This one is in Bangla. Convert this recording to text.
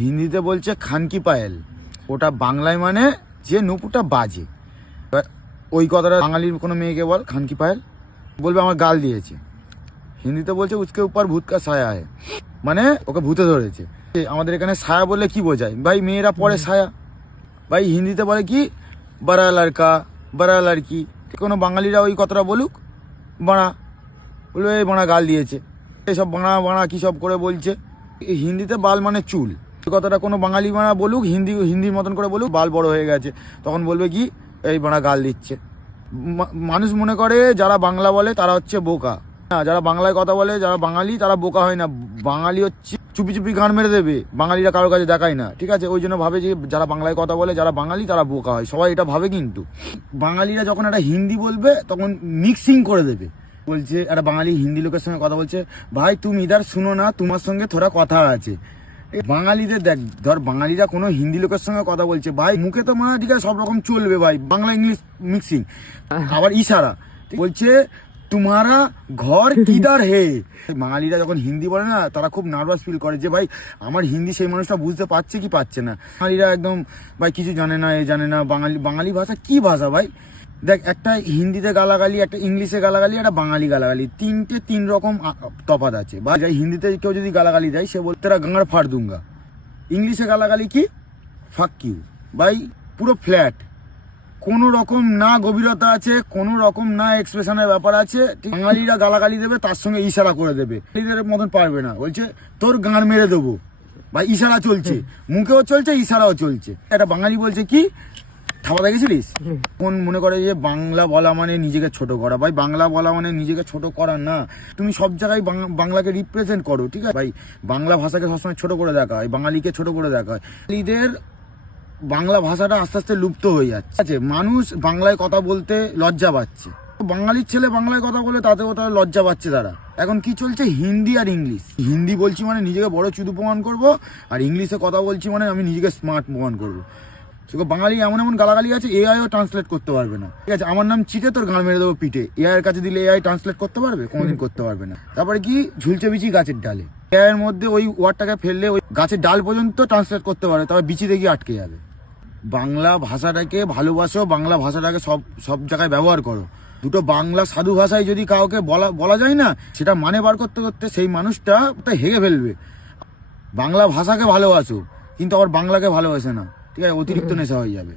হিন্দিতে বলছে খানকি পায়েল, ওটা বাংলায় মানে যে নুপুরটা বাজে। ওই কথাটা বাঙালির কোনো মেয়েকে বল খানকি পায়েল, বলবে আমার গাল দিয়েছে। হিন্দিতে বলছে উসকে উপর ভূত কা ছায়া है, মানে ওকে ভূতে ধরেছে। আমাদের এখানে ছায়া বললে কি বোঝায় ভাই? মেয়েরা পরে ছায়া। ভাই হিন্দিতে বলে কি বড়া লড়কা বড়া লড়কি। কোনো বাঙালিরা ওই কথাটা বলুক, বাড়া বলবে এই বাড়া গাল দিয়েছে, এসব বাড়া বাড়া কী সব করে বলছে। হিন্দিতে বাল মানে চুল, এই কথাটা কোনো বাঙালি বাড়া বলুক, হিন্দির মতন করে বলুক বাল বড় হয়ে গেছে, তখন বলবে কি এই বাড়া গাল দিচ্ছে। মানুষ মনে করে যারা বাংলা বলে তারা হচ্ছে বোকা। না, যারা বাংলায় কথা বলে যারা বাঙালি তারা বোকা হয় না। বাঙালি হচ্ছে চুপি চুপি গান মেরে দেবে, বাঙালিরা কারোর কাছে দেখায় না, ঠিক আছে? ওই জন্য ভাবে যে যারা বাংলায় কথা বলে যারা বাঙালি তারা বোকা হয়, সবাই এটা ভাবে। কিন্তু বাঙালিরা যখন একটা হিন্দি বলবে তখন মিক্সিং করে দেবে। বলছে একটা বাঙালি হিন্দি লোকের সঙ্গে কথা বলছে, ভাই তুমি ইধার শুনো না, তোমার সঙ্গে থোড়া কথা আছে। বাঙালিদের দেখ, ধর বাঙালিরা কোনো হিন্দি লোকের সঙ্গে কথা বলছে, ভাই মুখে তো মানে ঠিক আছে সব রকম চলবে ভাই, বাংলা ইংলিশ মিক্সিং, আবার ইশারা বলছে তোমারা ঘর কিদার হে। বাঙালিরা যখন হিন্দি বলে না তারা খুব নার্ভাস ফিল করে যে ভাই আমার হিন্দি সেই মানুষটা বুঝতে পারছে কি পারছে না। বাঙালিরা একদম ভাই কিছু জানে না, এ জানে না। বাঙালি ভাষা কি ভাষা ভাই? দেখ, একটা হিন্দিতে গালাগালি, একটা ইংলিশে গালাগালি, একটা বাঙালি গালাগালি, তিন রকম তফাৎ আছে। বা হিন্দিতে কেউ যদি গালাগালি দেয় সে বলতে গাঁড় ফাড় দুঙ্গা। ইংলিশে গালাগালি কি ফাক ইউ। ভাই পুরো ফ্ল্যাট, কোনো রকম না গভীরতা আছে, কোনো রকম না এক্সপ্রেশনের ব্যাপার আছে। বাঙালিরা গালাগালি দেবে তার সঙ্গে ইশারা করে দেবে, বাঙালিদের মতন পারবে না। বলছে তোর গাঁড় মেরে দেবো, ভাই ইশারা চলছে, মুখেও চলছে ইশারাও চলছে। একটা বাঙালি বলছে কি থাবা দেখেছিলিস? কোন মনে করে যে বাংলা বলা মানে নিজেকে ছোট করা। ভাই বাংলা বলা মানে নিজেকে ছোট করা না, তুমি সব জায়গায় বাংলাকে রিপ্রেজেন্ট করো, ঠিক আছে? ভাই বাংলা ভাষাকে সবসময় ছোট করে দেখা হয়, বাঙালিকে ছোট করে দেখা হয়। বাঙালিদের বাংলা ভাষাটা আস্তে আস্তে লুপ্ত হয়ে যাচ্ছে। মানুষ বাংলায় কথা বলতে লজ্জা পাচ্ছে। বাঙালির ছেলে বাংলায় কথা বলে তাতেও তারা লজ্জা পাচ্ছে। তারা এখন কি চলছে? হিন্দি আর ইংলিশ। হিন্দি বলছি মানে নিজেকে বড় চুদু প্রমাণ করবো, আর ইংলিশে কথা বলছি মানে আমি নিজেকে স্মার্ট প্রমাণ করবো। বাঙালি এমন এমন গালাগালি আছে এআইও ট্রান্সলেট করতে পারবে না, ঠিক আছে? আমার নাম চিকে, তোর গান মেরে দেবো পিঠে। এআই এর কাছে দিলে এআই ট্রান্সলেট করতে পারবে? কোনোদিন করতে পারবে না। তারপরে কি ঝুলছে বিচি গাছের ডালে, এআই এর মধ্যে ওই ওয়ার্ডটাকে ফেললে ওই গাছের ডাল পর্যন্ত ট্রান্সলেট করতে পারবে, তারপর বিচিতে গিয়ে আটকে যাবে। বাংলা ভাষাটাকে ভালোবাসো, বাংলা ভাষাটাকে সব জায়গায় ব্যবহার করো। দুটো বাংলা সাধু ভাষায় যদি কাউকে বলা যায় না, সেটা মানে বার করতে করতে সেই মানুষটা হেগে ফেলবে। বাংলা ভাষাকে ভালোবাসো কিন্তু আবার বাংলাকে ভালোবাসে না, ঠিক আছে? অতিরিক্ত নেশা হয়ে যাবে।